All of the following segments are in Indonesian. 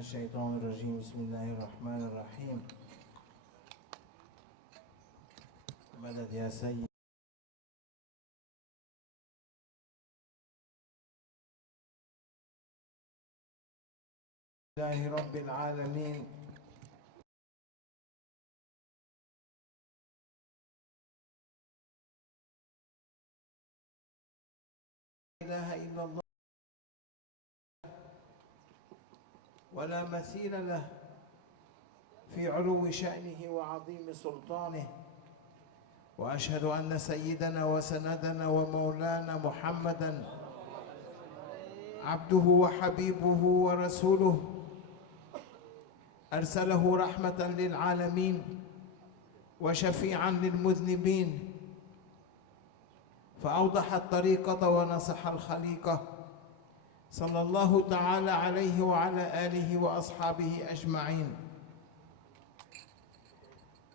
الشيطان الرجيم بسم الله الرحمن الرحيم مدد يا سيد الله رب العالمين لا إله إلا الله ولا مثيل له في علو شأنه وعظيم سلطانه وأشهد أن سيدنا وسندنا ومولانا محمدا عبده وحبيبه ورسوله أرسله رحمة للعالمين وشفيعا للمذنبين فأوضح الطريقة ونصح الخليقة صلى الله تعالى عليه وعلى آله وأصحابه أجمعين.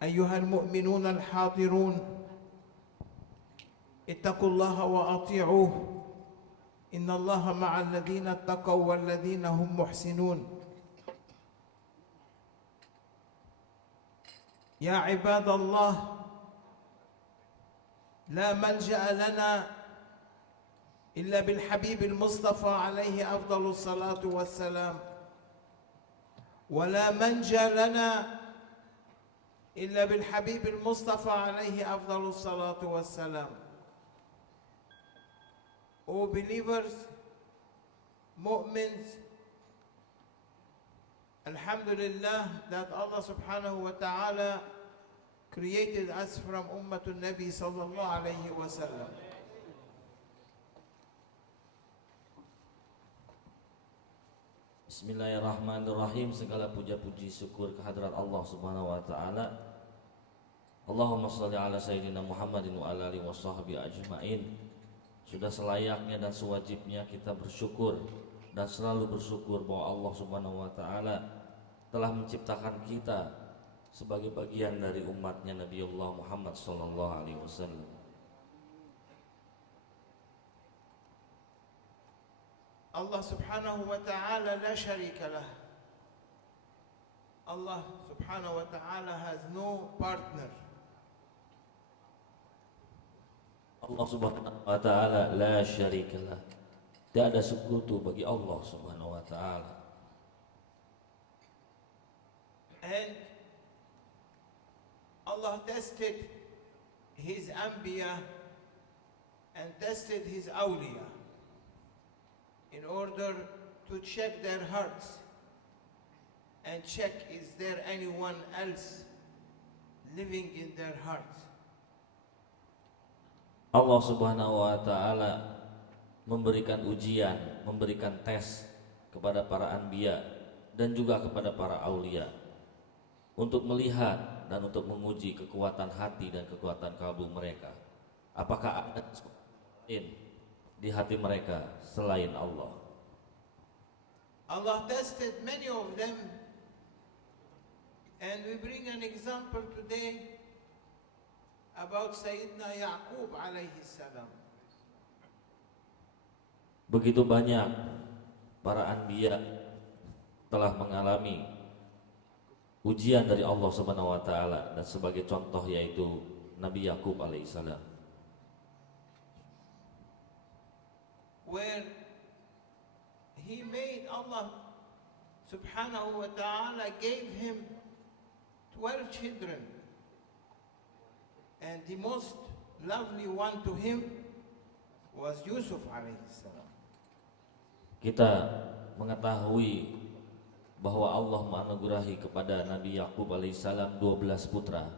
أيها المؤمنون الحاضرون اتقوا الله وأطيعوه إن الله مع الذين اتقوا والذين هم محسنون. يا عباد الله لا ملجأ لنا إلا بالحبيب المصطفى عليه أفضل الصلاة والسلام ولا منجى لنا إلا بالحبيب المصطفى عليه أفضل الصلاة والسلام. O believers, mu'mins, Alhamdulillah that Allah subhanahu wa ta'ala created us from Ummatul Nabi sallallahu alayhi wa sallam. Bismillahirrahmanirrahim. Segala puja-puji syukur kehadirat Allah Subhanahu wa taala. Allahumma shalli ala sayyidina Muhammadin wa ala alihi washabbihi ajmain. Sudah selayaknya dan sewajibnya kita bersyukur dan selalu bersyukur bahwa Allah Subhanahu wa taala telah menciptakan kita sebagai bagian dari umatnya Nabiullah Muhammad sallallahu alaihi wasallam. Allah subhanahu wa ta'ala la sharika lah. Allah subhanahu wa ta'ala has no partner. Allah subhanahu wa ta'ala la syarikalah. Tidak ada sekutu bagi Allah subhanahu wa ta'ala. And Allah tested his anbiya and tested his awliya in order to check their hearts and check is there anyone else living in their hearts. Allah subhanahu wa ta'ala memberikan ujian, memberikan tes kepada para anbiya dan juga kepada para aulia untuk melihat dan untuk menguji kekuatan hati dan kekuatan kalbu mereka. Apakah ada sesuatu lain di hati mereka selain Allah? Allah tested many of them, and we bring an example today about Sayyidina Yaqub alayhi salam. Begitu banyak para anbiya telah mengalami ujian dari Allah Subhanahu wa taala, dan sebagai contoh yaitu Nabi Yaqub alaihi salam, where he made Allah subhanahu wa ta'ala gave him 12 children, and the most lovely one to him was Yusuf alayhi salam. Kita mengetahui bahwa Allah menganugerahi kepada Nabi Yaqub alaihissalam 12 putra,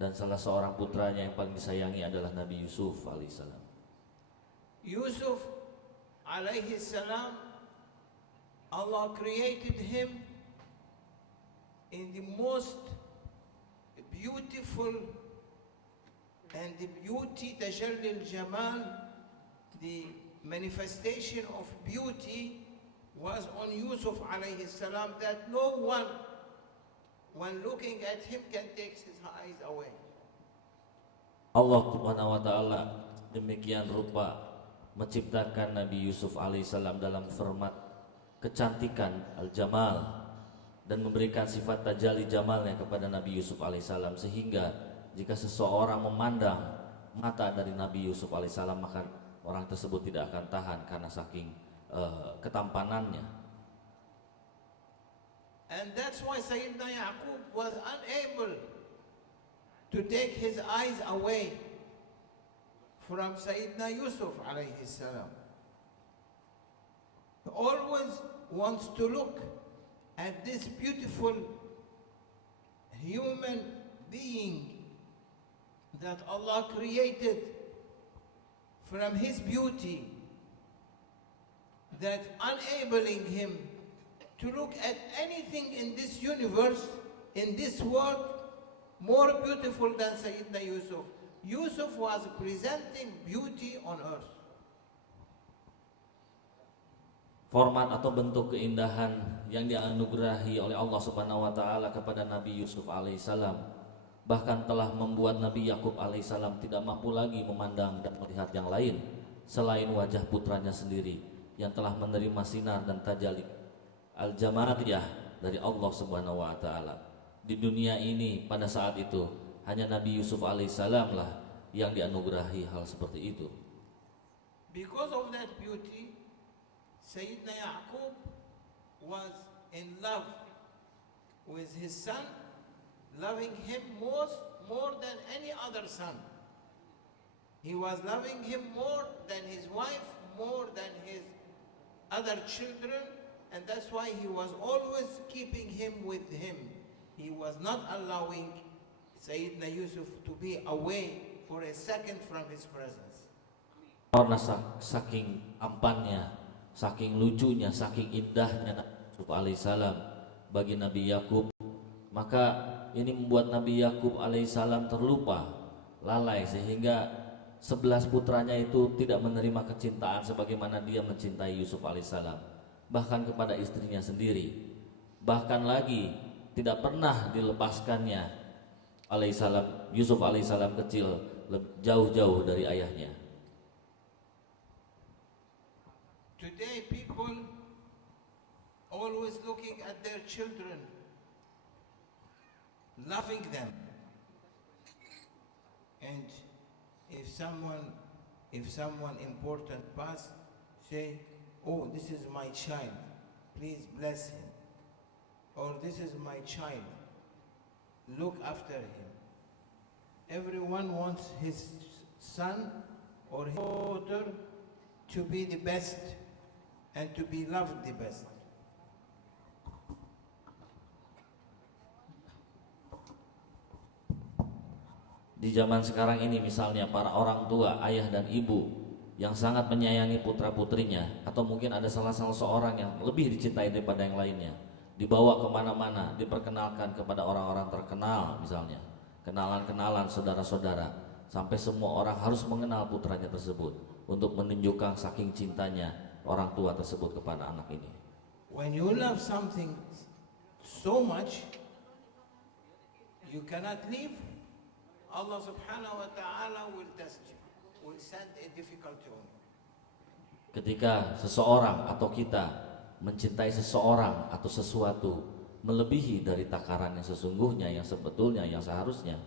dan salah seorang putranya yang paling disayangi adalah Nabi Yusuf alaihissalam. Yusuf alayhi salam, Allah created him in the most beautiful and the beauty, tajalli al-jamal, the manifestation of beauty was on Yusuf alayhi salam, that no one when looking at him can take his eyes away. Allah subhanahu wa ta'ala demikian rupa menciptakan Nabi Yusuf alaihissalam dalam format kecantikan al-jamal dan memberikan sifat tajalli jamalnya kepada Nabi Yusuf alaihissalam, sehingga jika seseorang memandang mata dari Nabi Yusuf alaihissalam maka orang tersebut tidak akan tahan karena saking ketampanannya. And that's why Sayyidina Yaqub was unable to take his eyes away from Sayyidina Yusuf alayhi salam. He always wants to look at this beautiful human being that Allah created from His beauty, that enabling him to look at anything in this universe, in this world, more beautiful than Sayyidina Yusuf. Yusuf was presenting beauty on earth. Format atau bentuk keindahan yang dianugerahi oleh Allah Subhanahu wa taala kepada Nabi Yusuf alaihissalam bahkan telah membuat Nabi Yakub alaihissalam tidak mampu lagi memandang dan melihat yang lain selain wajah putranya sendiri yang telah menerima sinar dan tajalli al-jamaliyah dari Allah Subhanahu wa taala. Di dunia ini pada saat itu hanya Nabi Yusuf alaihissalam lah yang dianugerahi hal seperti itu. Because of that beauty, Sayyidina Yaqub was in love with his son, loving him more than any other son. He was loving him more than his wife, more than his other children, and that's why he was always keeping him with him. He was not allowing Sayyidina Yusuf to be away for a second from his presence. Karena saking ampannya, saking lucunya, saking indahnya Nabi Yusuf alaihissalam bagi Nabi Yakub, maka ini membuat Nabi Yakub alaihissalam terlupa, lalai, sehingga 11 putranya itu tidak menerima kecintaan sebagaimana dia mencintai Yusuf alaihissalam, bahkan kepada istrinya sendiri, bahkan lagi tidak pernah dilepaskannya alaihissalam, Yusuf alaihissalam kecil jauh-jauh dari ayahnya. Today people always looking at their children, loving them, and if someone important pass, say, oh, this is my child, please bless him, or this is my child, look after him. Everyone wants his son or his daughter to be the best and to be loved the best. Di zaman sekarang ini misalnya para orang tua, ayah dan ibu yang sangat menyayangi putra-putrinya, atau mungkin ada salah seorang yang lebih dicintai daripada yang lainnya, dibawa kemana-mana, diperkenalkan kepada orang-orang terkenal misalnya, kenalan-kenalan saudara-saudara, sampai semua orang harus mengenal putranya tersebut untuk menunjukkan saking cintanya orang tua tersebut kepada anak ini. When you love something so much, you cannot leave. Allah subhanahu wa ta'ala will test you, will send a difficulty on you. Ketika seseorang atau kita mencintai seseorang atau sesuatu melebihi dari takaran yang sesungguhnya, yang sebetulnya, yang seharusnya,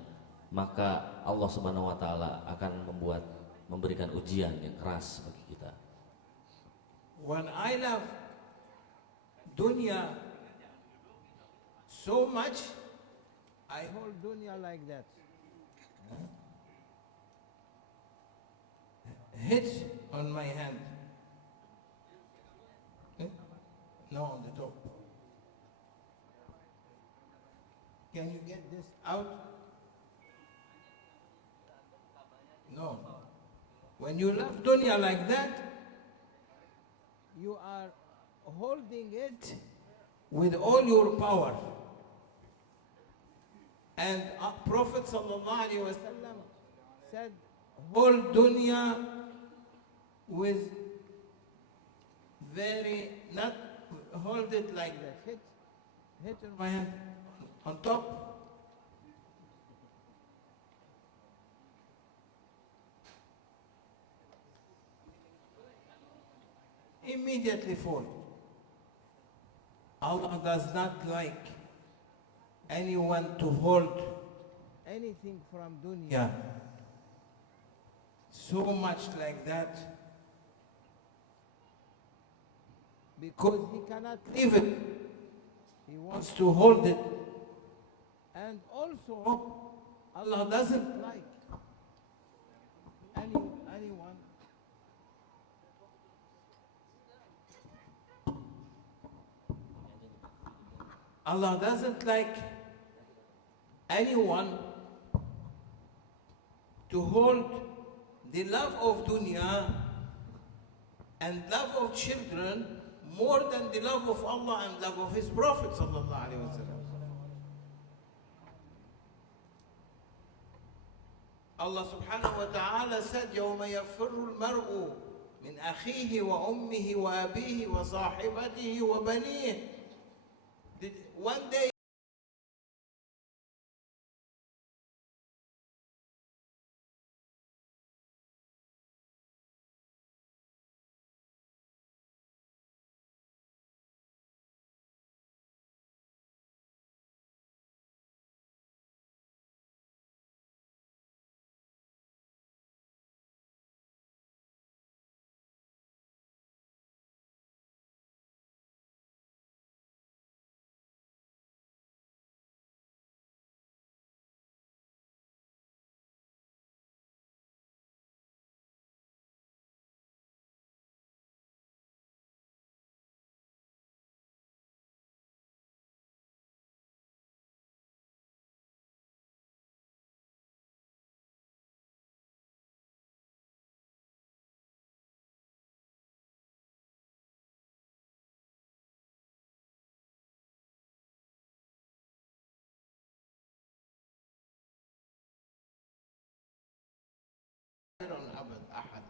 maka Allah Subhanahu wa taala akan memberikan ujian yang keras bagi kita. When I love dunya so much, I hold dunya like that. Hit on my hand. No, on the top. Can you get this out? No. When you love dunya like that, you are holding it with all your power. And Prophet sallallahu alaihi wasallam said, hold dunya with not hold it like that. Hit on my hand on top. Immediately fall. Allah does not like anyone to hold anything from dunya so much like that, because he cannot leave it. He wants to hold it. And also, Allah doesn't like anyone Allah doesn't like anyone to hold the love of dunya and love of children more than the love of Allah and love of His Prophet sallallahu alaihi wasallam. Allah subhanahu wa ta'ala said, يَوْمَ يَفِرُّ الْمَرْءُ مِنْ أَخِيهِ وَأُمِّهِ وَأَبِيهِ وَصَاحِبَتِهِ وَبَنِيهِ. One day أبد أحد.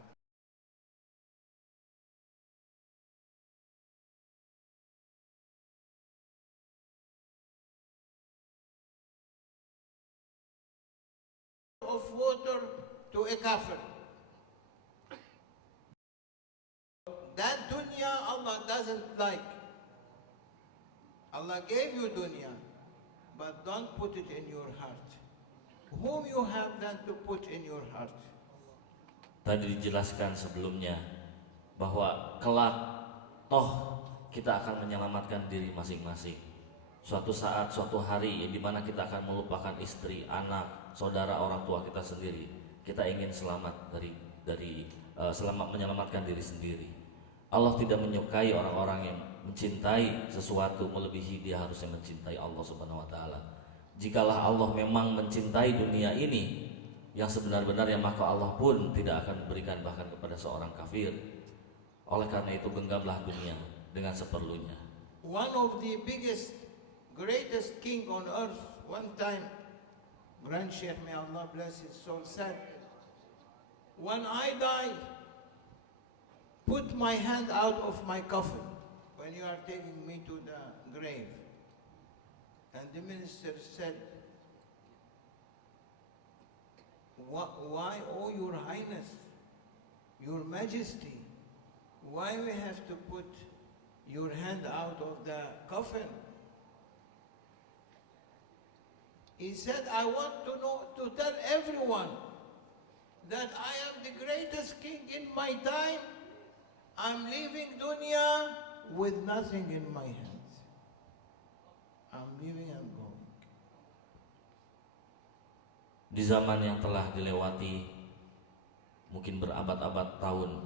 Of water to a kafir. That dunya Allah doesn't like. Allah gave you dunya, but don't put it in your heart. Whom you have then to put in your heart? Tadi dijelaskan sebelumnya bahwa kelak toh kita akan menyelamatkan diri masing-masing. Suatu saat, suatu hari di mana kita akan melupakan istri, anak, saudara, orang tua kita sendiri. Kita ingin selamat selamat menyelamatkan diri sendiri. Allah tidak menyukai orang-orang yang mencintai sesuatu melebihi dia harusnya mencintai Allah Subhanahu wa taala. Jikalau Allah memang mencintai dunia ini yang sebenar-benarnya, maka Allah pun tidak akan memberikan bahkan kepada seorang kafir. Oleh karena itu genggamlah dunia dengan seperlunya. One of the biggest, greatest king on earth, one time, Grand Sheikh, may Allah bless his soul, said, when I die, put my hand out of my coffin when you are taking me to the grave. And the minister said, why, oh your highness, your majesty, why we have to put your hand out of the coffin? He said, I want to tell everyone that I am the greatest king in my time. I'm leaving dunya with nothing in my hands. I'm leaving and going. Di zaman yang telah dilewati, mungkin berabad-abad tahun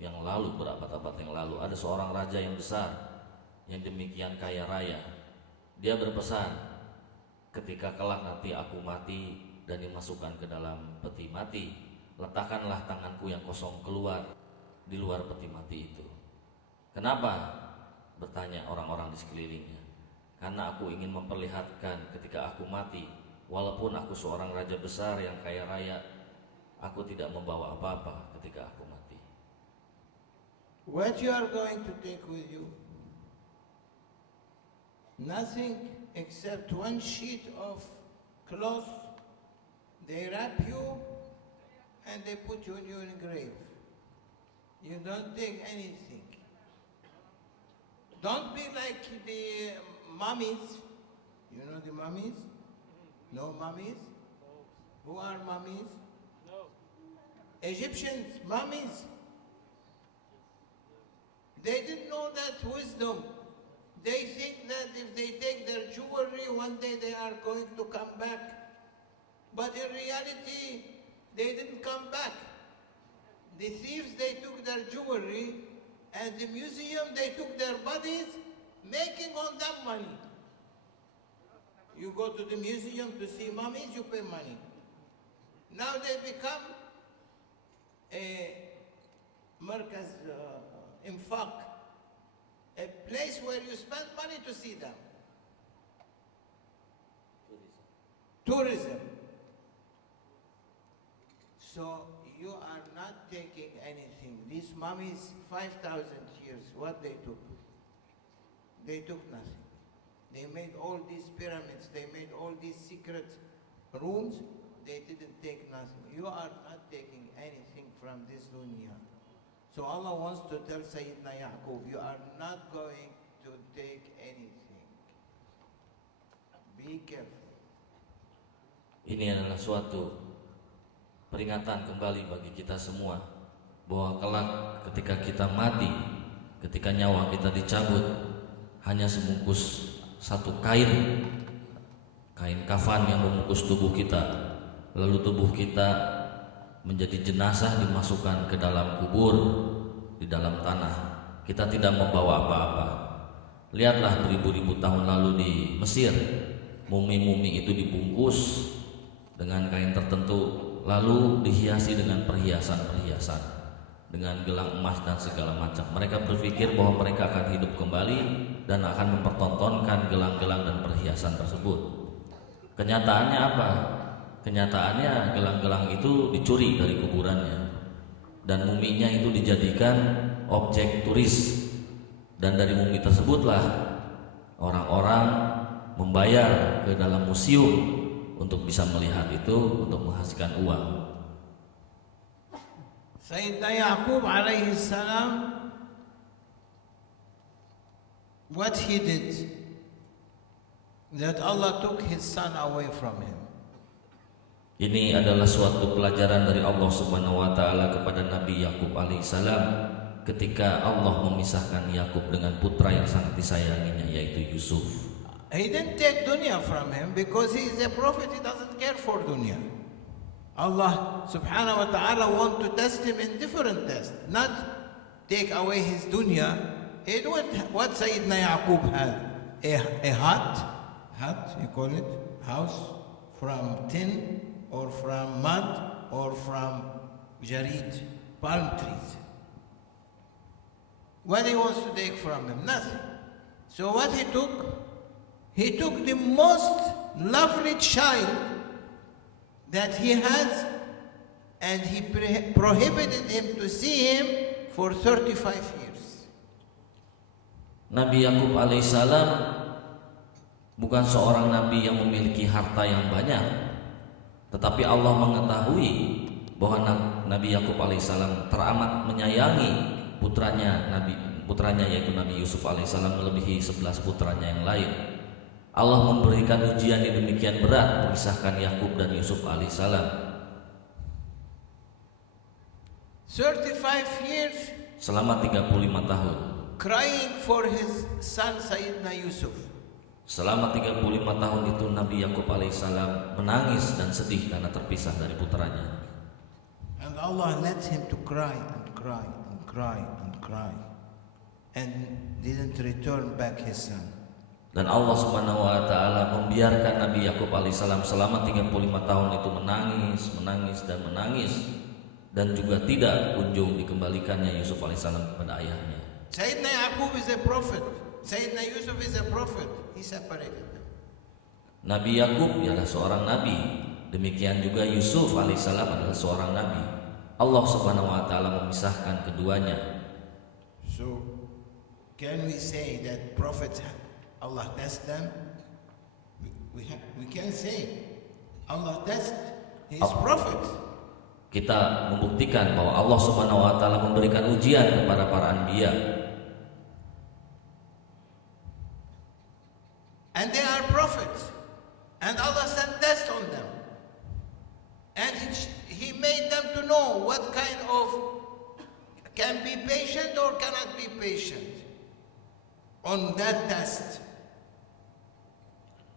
yang lalu, ada seorang raja yang besar yang demikian kaya raya. Dia berpesan, ketika kelak nanti aku mati dan dimasukkan ke dalam peti mati, letakkanlah tanganku yang kosong keluar di luar peti mati itu. Kenapa? Bertanya orang-orang di sekelilingnya. Karena aku ingin memperlihatkan ketika aku mati, walaupun aku seorang raja besar yang kaya raya, aku tidak membawa apa-apa ketika aku mati. What you are going to take with you? Nothing except one sheet of cloth. They wrap you and they put you in your grave. You don't take anything. Don't be like the mummies. You know the mummies? No mummies? Who are mummies? Egyptians, mummies. They didn't know that wisdom. They think that if they take their jewelry, one day they are going to come back. But in reality, they didn't come back. The thieves, they took their jewelry, and the museum, they took their bodies, making on them money. You go to the museum to see mummies, you pay money. Now they become a markaz infaq, a place where you spend money to see them. Tourism. So you are not taking anything. These mummies, 5,000 years, what they took? They took nothing. They made all these pyramids, they made all these secret rooms, they didn't take nothing. You are not taking anything from this dunya. So Allah wants to tell Sayyidina Yaqub, you are not going to take anything. Be careful. Ini adalah suatu peringatan kembali bagi kita semua bahwa kelak ketika kita mati, ketika nyawa kita dicabut, hanya sebungkus satu kain kafan yang membungkus tubuh kita, lalu tubuh kita menjadi jenazah dimasukkan ke dalam kubur, di dalam tanah. Kita tidak membawa apa-apa. Lihatlah beribu-ribu tahun lalu di Mesir, mumi-mumi itu dibungkus dengan kain tertentu, lalu dihiasi dengan perhiasan-perhiasan, dengan gelang emas dan segala macam. Mereka berpikir bahwa mereka akan hidup kembali dan akan mempertontonkan gelang-gelang dan perhiasan tersebut. Kenyataannya apa? Kenyataannya gelang-gelang itu dicuri dari kuburannya, dan muminya itu dijadikan objek turis. Dan dari mumi tersebutlah orang-orang membayar ke dalam museum untuk bisa melihat itu, untuk menghasilkan uang. Sayyidina Yaqub alayhi salam, what he did, that Allah took his son away from him. Ini adalah suatu pelajaran dari Allah Subhanahu wa taala kepada Nabi Yakub alaihissalam ketika Allah memisahkan Yakub dengan putra yang sangat disayanginya, yaitu Yusuf. He didn't take dunya from him because he is a prophet, he doesn't care for dunya. Allah subhanahu wa ta'ala want to test him in different tests, not take away his dunya. He don't, what Sayyidina Yaqub had, a hut, you call it, house, from tin, or from mud, or from jarid, palm trees. What he wants to take from him? Nothing. So what he took the most lovely child that he has, and he prohibited him to see him for 35 years. Nabi Yakub alaihissalam bukan seorang nabi yang memiliki harta yang banyak, tetapi Allah mengetahui bahwa Nabi Yakub alaihissalam teramat menyayangi putranya yaitu Nabi Yusuf alaihissalam melebihi 11 putranya yang lain. Allah memberikan ujian yang demikian berat memisahkan Yakub dan Yusuf alaihissalam. 35 years selama 35 tahun crying for his son Sayyidina Yusuf. Selama 35 tahun itu Nabi Yakub alaihissalam menangis dan sedih karena terpisah dari putranya. And Allah let him to cry and cry and cry and cry, and didn't return back his son. Dan Allah Subhanahu wa taala membiarkan Nabi Yakub alaihissalam selama 35 tahun itu menangis dan juga tidak kunjung dikembalikannya Yusuf alaihissalam kepada ayahnya. Sayyidina Yaqub is a prophet. Sayyidina Yusuf is a prophet. He separated them. Nabi Yakub ialah seorang nabi, demikian juga Yusuf alaihissalam adalah seorang nabi. Allah Subhanahu wa taala memisahkan keduanya. So can we say that prophets Allah test them? We can say Allah test his prophets. Kita membuktikan bahwa Allah Subhanahu wa taala memberikan ujian kepada para anbiya. And they are prophets. And Allah sent tests on them. And He made them to know what kind of can be patient or cannot be patient on that test.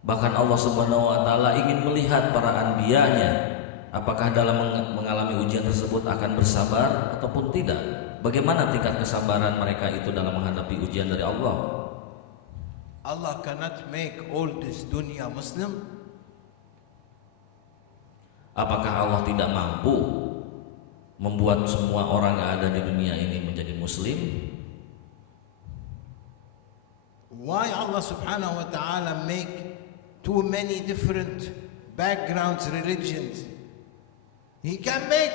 Bahkan Allah Subhanahu wa taala ingin melihat para anbiyanya apakah dalam mengalami ujian tersebut akan bersabar ataupun tidak. Bagaimana tingkat kesabaran mereka itu dalam menghadapi ujian dari Allah? Allah cannot make all this dunya Muslim. Apakah Allah tidak mampu membuat semua orang yang ada di dunia ini menjadi muslim? Why Allah subhanahu wa ta'ala make too many different backgrounds, religions? He can make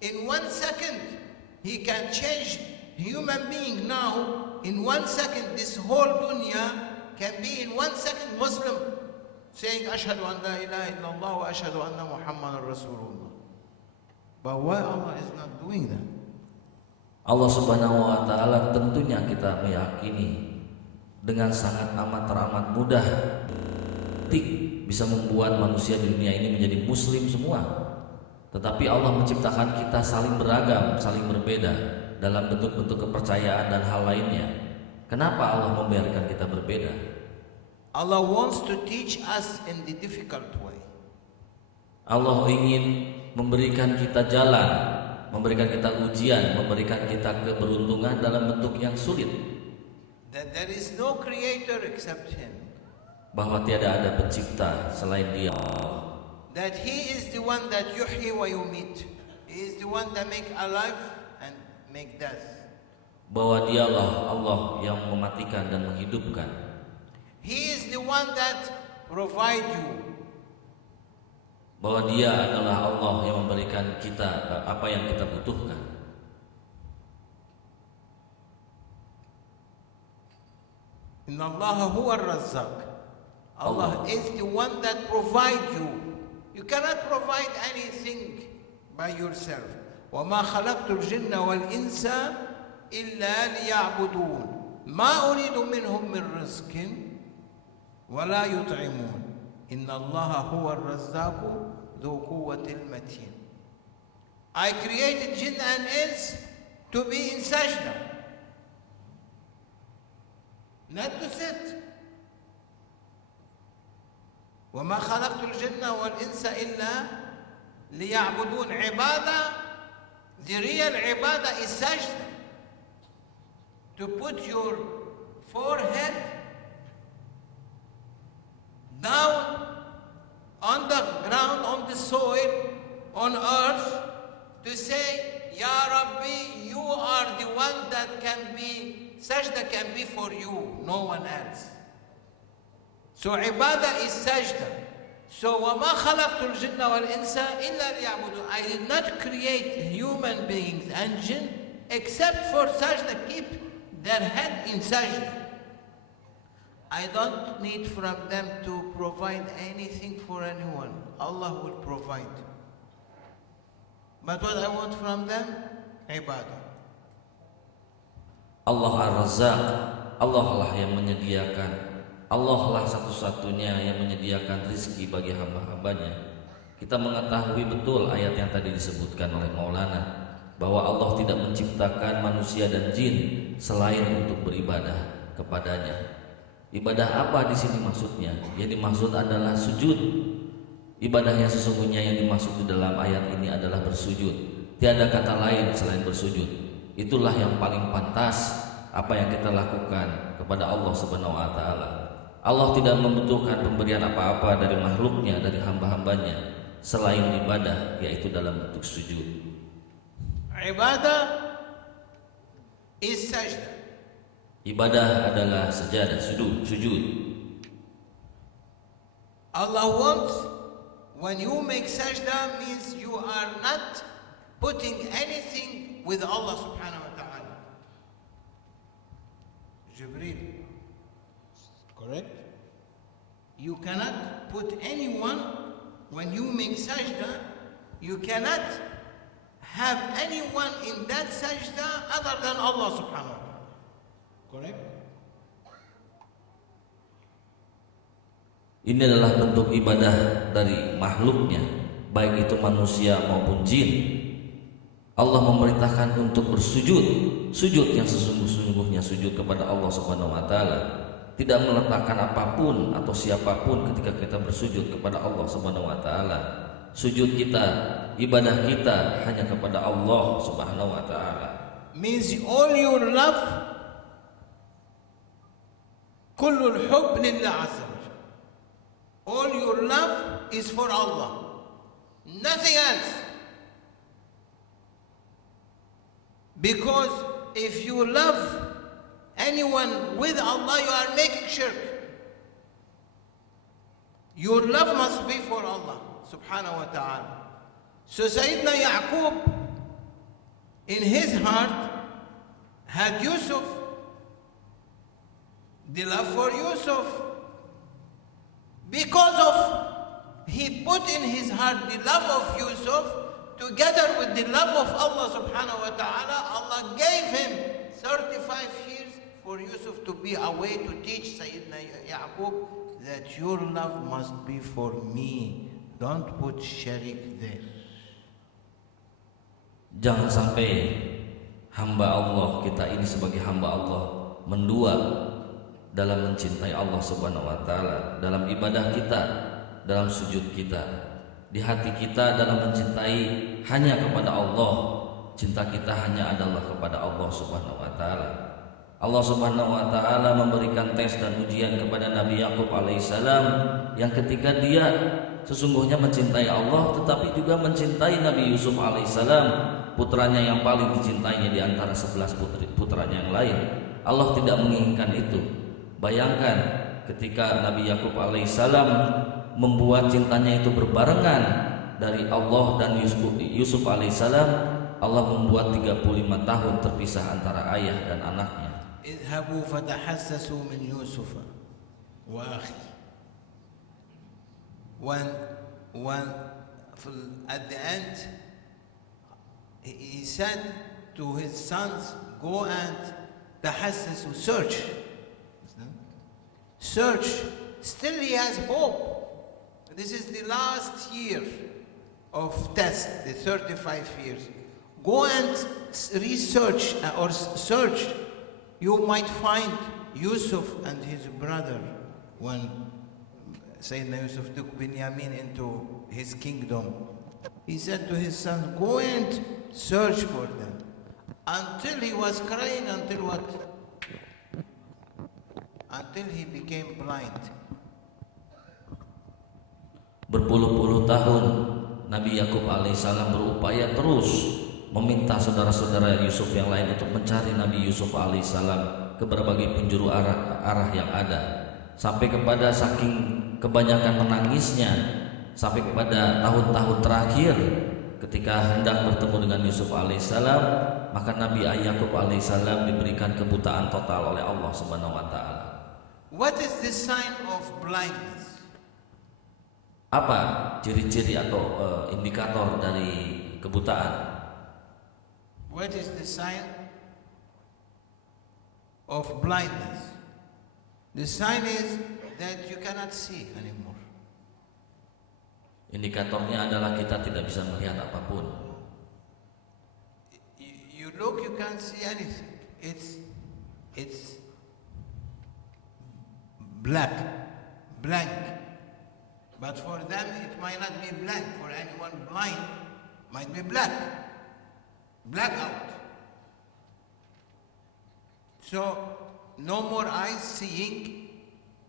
in 1 second, He can change human being now. In 1 second, this whole dunya can be in 1 second Muslim, saying ashhadu an la ilaha illallah wa ashhadu anna Muhammadan Rasulullah. But why Allah is not doing that? Allah Subhanahu wa taala tentunya kita meyakini dengan sangat amat teramat mudah bisa membuat manusia di dunia ini menjadi muslim semua. Tetapi Allah menciptakan kita saling beragam, saling berbeda dalam bentuk-bentuk kepercayaan dan hal lainnya. Kenapa Allah membiarkan kita berbeda? Allah wants to teach us in the difficult way. Allah ingin memberikan kita jalan, memberikan kita ujian, memberikan kita keberuntungan dalam bentuk yang sulit. That there is no creator except Him. Bahwa tiada ada pencipta selain Dia. That He is the one that yuhyi wa yumit. He is the one that make alive and make death. Bahwa Dialah Allah yang mematikan dan menghidupkan. He is the one that provide you. Bahwa Dia adalah Allah yang memberikan kita apa yang kita butuhkan. Inna Allah huwa ar-Razzaq. Allah is the one that provide you. You cannot provide anything by yourself. وَمَا خَلَقْتُ الْجِنَّ وَالْإِنسَ إِلَّا لِيَعْبُدُونَ مَا أُرِيدُ مِنْهُمْ مِنْ رِزْقٍ وَلَا يُطْعِمُونَ إِنَّ اللَّهَ هُوَ الرَّزَّاقُ ذُو قُوَّةِ الْمَتِينِ. I created jinn and ins to be in sajda, not to sit. وَمَا خَلَقْتُ الْجِنَّ وَالْإِنسَ إِلَّا لِيَعْبُدُونَ. Ibadah, the real ibadah is sajda. To put your forehead down on the ground, on the soil, on earth, to say, Ya Rabbi, you are the one that can be, sajda can be for you, no one else. So ibadah is sajda. So وَمَا خَلَقْتُ الْجِنَّ وَالْإِنسَ إِلَّا لِيَعْبُدُونَ. I did not create human beings and jinn except for sajda, keep their head in sajda. I don't need from them to provide anything for anyone. Allah will provide. But what I want from them? Ibadah. Allah Ar-Razzaq, Allah lah yang menyediakan. Allah lah satu-satunya yang menyediakan rizki bagi hamba-hambanya. Kita mengetahui betul ayat yang tadi disebutkan oleh Maulana, bahwa Allah tidak menciptakan manusia dan jin selain untuk beribadah kepadanya. Ibadah apa di sini maksudnya? Yang dimaksud adalah sujud. Ibadah yang sesungguhnya yang dimaksud di dalam ayat ini adalah bersujud. Tiada kata lain selain bersujud. Itulah yang paling pantas apa yang kita lakukan kepada Allah Subhanahu wa taala. Allah tidak membutuhkan pemberian apa-apa dari makhluknya, dari hamba-hambanya selain ibadah, yaitu dalam bentuk sujud. Ibadah is sajda. Ibadah adalah sajadah, sujud. Allah wants, when you make sajda, means you are not putting anything with Allah subhanahu wa ta'ala. Jibreel. Correct? You cannot put anyone, when you make sajda, you cannot have anyone in that sajda other than Allah subhanahu wa ta'ala. Correct? Ini adalah bentuk ibadah dari makhluknya, baik itu manusia maupun jin. Allah memerintahkan untuk bersujud, sujud yang sesungguh-sungguhnya sujud kepada Allah Subhanahu wa taala. Tidak meletakkan apapun atau siapapun ketika kita bersujud kepada Allah Subhanahu wa taala. Sujud kita, ibadah kita hanya kepada Allah Subhanahu wa taala. Means all your love, kullul hubb lillah azza wa jalla. All your love is for Allah, nothing else. Because if you love anyone with Allah, you are making shirk. Your love must be for Allah subhanahu wa ta'ala. So Sayyidina Yaqub in his heart had Yusuf, the love for Yusuf, because of he put in his heart the love of Yusuf together with the love of Allah subhanahu wa ta'ala. Allah gave him 35 years for Yusuf to be away to teach Sayyidina Yaqub that your love must be for me. Don't put sharik there. Jangan sampai hamba Allah, kita ini sebagai hamba Allah, mendua dalam mencintai Allah Subhanahu wa taala, dalam ibadah kita, dalam sujud kita, di hati kita dalam mencintai hanya kepada Allah. Cinta kita hanya adalah kepada Allah Subhanahu wa taala. Allah Subhanahu wa taala memberikan tes dan ujian kepada Nabi Yakub alaihissalam, yang ketika dia sesungguhnya mencintai Allah tetapi juga mencintai Nabi Yusuf alaihissalam, putranya yang paling dicintainya di antara 11 putranya yang lain. Allah tidak menginginkan itu. Bayangkan ketika Nabi Yakub alaihissalam membuat cintanya itu berbarengan dari Allah dan Yusuf alaihissalam, Allah membuat 35 tahun terpisah antara ayah dan anaknya. اذهبوا فتحسسوا من يوسف وأخيه. When at the end he said to his sons, go and تحسسوا, search. Still he has hope. This is the last year of test, the 35 years. Go and research or search. You might find Yusuf and his brother when Sayyidina Yusuf took Binyamin into his kingdom. He said to his son, go and search for them. Until he was crying, until what? Until he became blind. Berpuluh-puluh tahun Nabi Yakub alaihissalam berupaya terus meminta saudara-saudara Yusuf yang lain untuk mencari Nabi Yusuf alaihissalam ke berbagai penjuru arah yang ada, sampai kepada saking kebanyakan menangisnya, sampai kepada tahun-tahun terakhir ketika hendak bertemu dengan Yusuf alaihissalam, maka Nabi Yakub alaihissalam diberikan kebutaan total oleh Allah Subhanahu wa taala. What is the sign of blindness? Apa ciri-ciri atau indikator dari kebutaan? What is the sign of blindness? The sign is that you cannot see anymore. Indikatornya adalah kita tidak bisa melihat apapun. You look, you can't see anything. It's blank. But for them, it might not be blank. For anyone blind, might be black. Blackout. So, no more eyes seeing,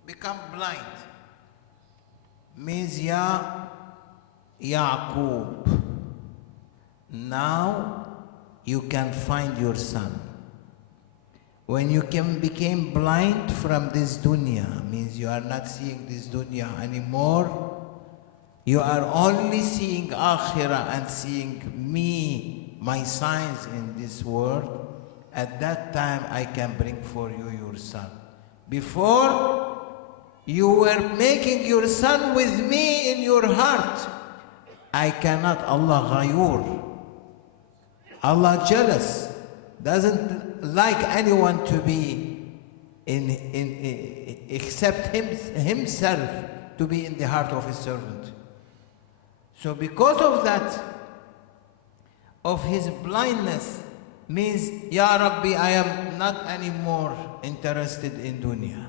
become blind. Means Ya Yaqub, now you can find your son. When you became blind from this dunya, means you are not seeing this dunya anymore. You are only seeing akhirah and seeing me, my signs in this world. At that time I can bring for you your son. Before, you were making your son with me in your heart. I cannot. Allah ghayur. Allah jealous. Doesn't like anyone to be in except himself to be in the heart of his servant. So because of that, of his blindness, means, Ya Rabbi, I am not anymore interested in dunya.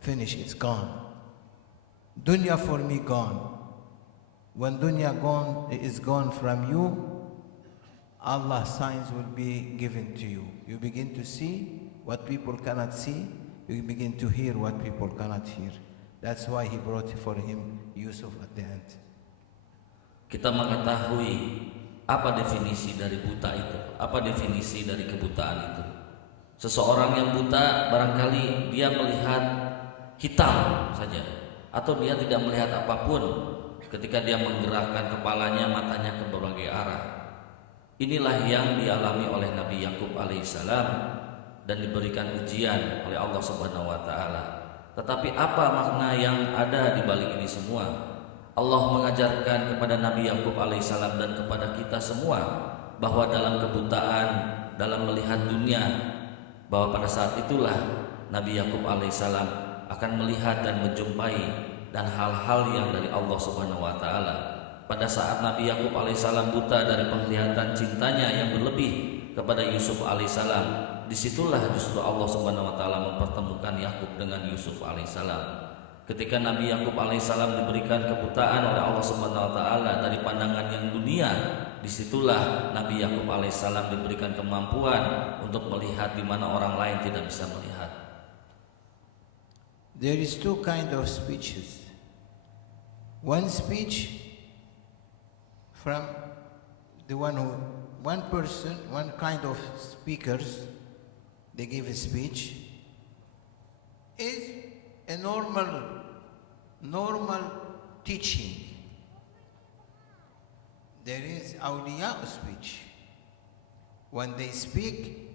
Finish, it's gone. Dunya for me gone. When dunya is gone from you, Allah's signs will be given to you. You begin to see what people cannot see. You begin to hear what people cannot hear. That's why he brought for him Yusuf at the end. Kita mengetahui apa definisi dari buta itu, apa definisi dari kebutaan itu. Seseorang yang buta barangkali dia melihat hitam saja, atau dia tidak melihat apapun ketika dia menggerakkan kepalanya, matanya ke berbagai arah. Inilah yang dialami oleh Nabi Yakub alaihissalam dan diberikan ujian oleh Allah Subhanahu wa taala. Tetapi apa makna yang ada di balik ini semua? Allah mengajarkan kepada Nabi Yakub alaihissalam dan kepada kita semua bahwa dalam kebutaan, dalam melihat dunia, bahwa pada saat itulah Nabi Yakub alaihissalam akan melihat dan menjumpai dan hal-hal yang dari Allah Subhanahu wa taala. Pada saat Nabi Yakub alaihissalam buta dari penglihatan cintanya yang berlebih kepada Yusuf alaihissalam, disitulah justru Allah Subhanahu wa taala mempertemukan Yakub dengan Yusuf alaihissalam. Ketika Nabi Yakub alaihissalam diberikan kebutaan oleh Allah Subhanahu wa taala dari pandangan yang dunia, disitulah Nabi Yakub alaihissalam diberikan kemampuan untuk melihat di mana orang lain tidak bisa melihat. There is two kind of speeches. One speech from one person, one kind of speakers, they give a speech, is a normal teaching. There is awliya speech. When they speak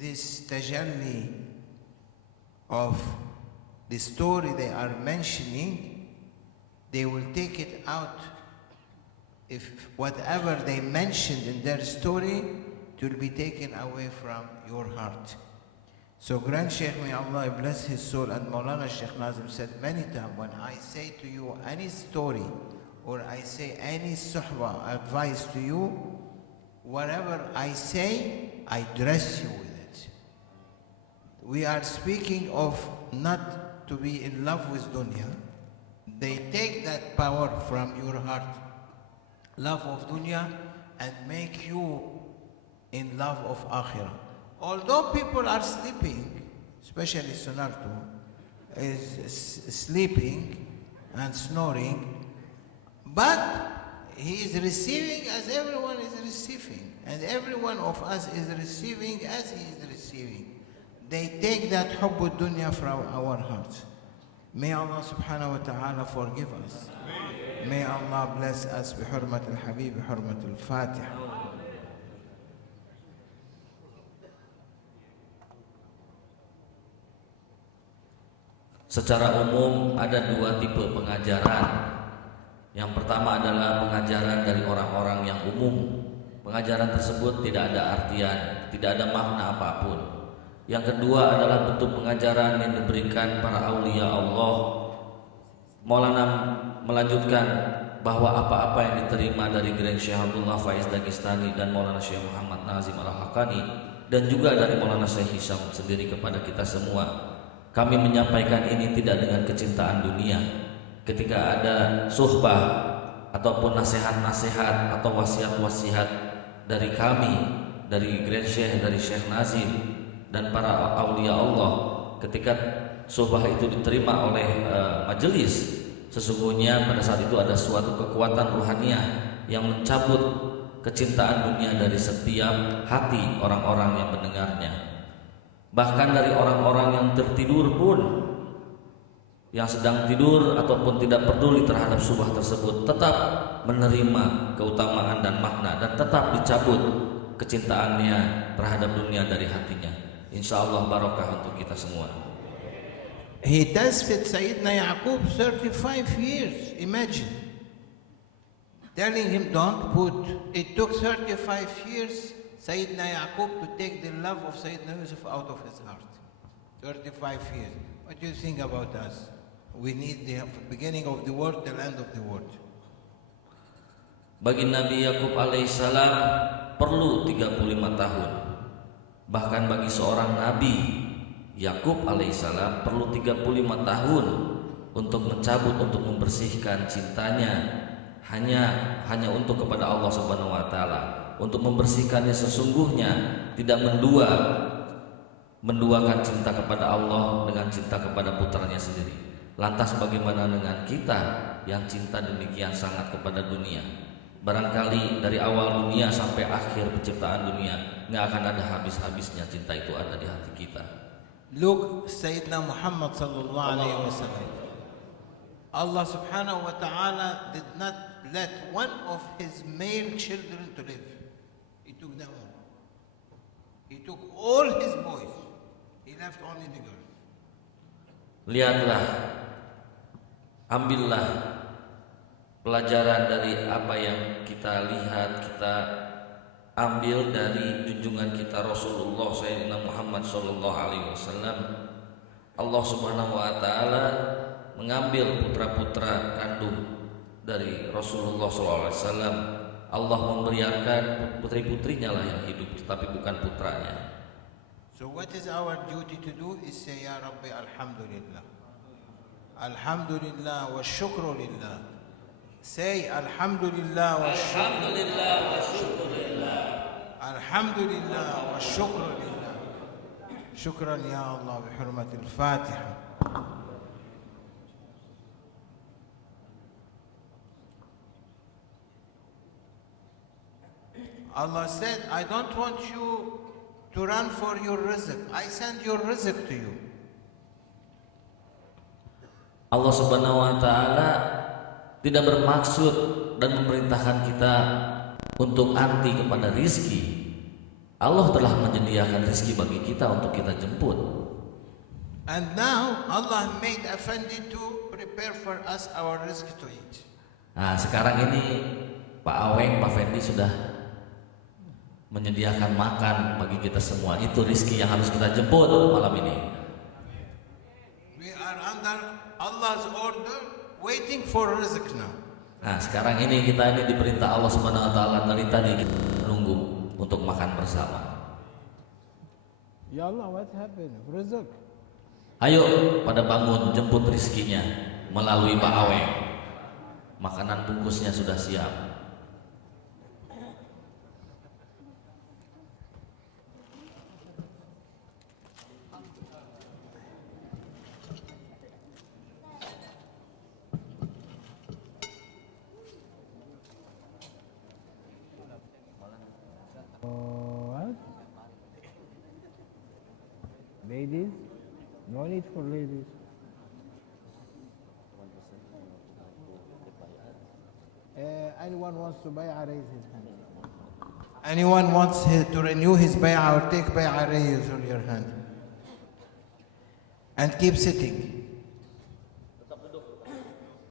this tajalli of the story they are mentioning, they will take it out. If whatever they mentioned in their story, it will be taken away from your heart. So Grand Sheikh, may Allah bless his soul, and Maulana Sheikh Nazim said many times, when I say to you any story or I say any suhbah advice to you, whatever I say, I dress you with it. We are speaking of not to be in love with dunya. They take that power from your heart, love of dunya, and make you in love of akhirah. Although people are sleeping, especially Sonarto is sleeping and snoring, but he is receiving as everyone is receiving, and every one of us is receiving as he is receiving. They take that hubbu dunya from our hearts. May Allah subhanahu wa ta'ala forgive us. May Allah bless us بحرمة الحبيب بحرمة الفاتحة. Secara umum ada dua tipe pengajaran. Yang pertama adalah pengajaran dari orang-orang yang umum. Pengajaran tersebut tidak ada artian, tidak ada makna apapun. Yang kedua adalah bentuk pengajaran yang diberikan para aulia Allah. Maulana melanjutkan bahwa apa-apa yang diterima dari Grand Syekh Abdullah Faiz Dagestani dan Maulana Syekh Muhammad Nazim Al-Haqqani, dan juga dari Maulana Syekh Hisham sendiri kepada kita semua, kami menyampaikan ini tidak dengan kecintaan dunia. Ketika ada suhbah ataupun nasihat-nasihat atau wasiat-wasiat dari kami, dari Grand Syekh, dari Syekh Nazim dan para aulia Allah, ketika suhbah itu diterima oleh majelis, sesungguhnya pada saat itu ada suatu kekuatan ruhaniah yang mencabut kecintaan dunia dari setiap hati orang-orang yang mendengarnya. Bahkan dari orang-orang yang tertidur pun, yang sedang tidur ataupun tidak peduli terhadap subah tersebut, tetap menerima keutamaan dan makna dan tetap dicabut kecintaannya terhadap dunia dari hatinya. Insyaallah barakah untuk kita semua. He tested Sayyidina Yaqub 35 years. Imagine. Telling him don't put. It took 35 years Sayyidina Yaqub to take the love of Sayyidina Yusuf out of his heart. 35 years. What do you think about us? We need the beginning of the word, the end of the word. Bagi Nabi Yakub alaihissalam perlu 35 tahun. Bahkan bagi seorang Nabi Yakub alaihissalam perlu 35 tahun untuk mencabut, untuk membersihkan cintanya hanya untuk kepada Allah Subhanahu wa taala, untuk membersihkannya sesungguhnya, tidak menduakan cinta kepada Allah dengan cinta kepada putranya sendiri. Lantas bagaimana dengan kita yang cinta demikian sangat kepada dunia? Barangkali dari awal dunia sampai akhir penciptaan dunia nggak akan ada habis-habisnya cinta itu ada di hati kita. Look, Sayyidina Muhammad sallallahu alaihi wasallam. Allah subhanahu wa ta'ala did not let one of his male children to live. He took them all. He took all his boys. He left only the girls. Lihatlah, ambillah pelajaran dari apa yang kita lihat, kita ambil dari junjungan kita Rasulullah Sayyidina Muhammad sallallahu alaihi wasallam. Allah Subhanahu wa taala mengambil putra-putra kandung dari Rasulullah sallallahu alaihi wasallam. Allah membiarkan putri-putrinya lah yang hidup, tetapi bukan putranya. So what is our duty to do is say, Ya Rabbi, Alhamdulillah. Alhamdulillah wa shukru lillah. Say Alhamdulillah wa shukru lillah. Alhamdulillah wa shukru lillah. Shukran ya Allah bi hurmati al-Fatiha. Allah said, I don't want you to run for your rizq. I send your rizq to you. Allah Subhanahu wa taala tidak bermaksud dan memerintahkan kita untuk anti kepada rizki. Allah telah menyediakan rizki bagi kita untuk kita jemput. And now Allah made Effendi to prepare for us our rizq to eat. Nah, sekarang ini Pak Aweng, Pak Fendi sudah menyediakan makan bagi kita semua. Itu rizki yang harus kita jemput malam ini. We are under Allah's order, waiting for rizq now. Nah, sekarang ini kita diperintah Allah Subhanahu wa taala, dari tadi kita menunggu untuk makan bersama. Ya Allah, what happened? Rizq. Ayo pada bangun, jemput rizkinya melalui Pak Aweng. Makanan bungkusnya sudah siap. What? Ladies? No need for ladies. Anyone wants to buy, raise his hand. Anyone wants to renew his bay'ah or take bay'ah, raise your hand. And keep sitting.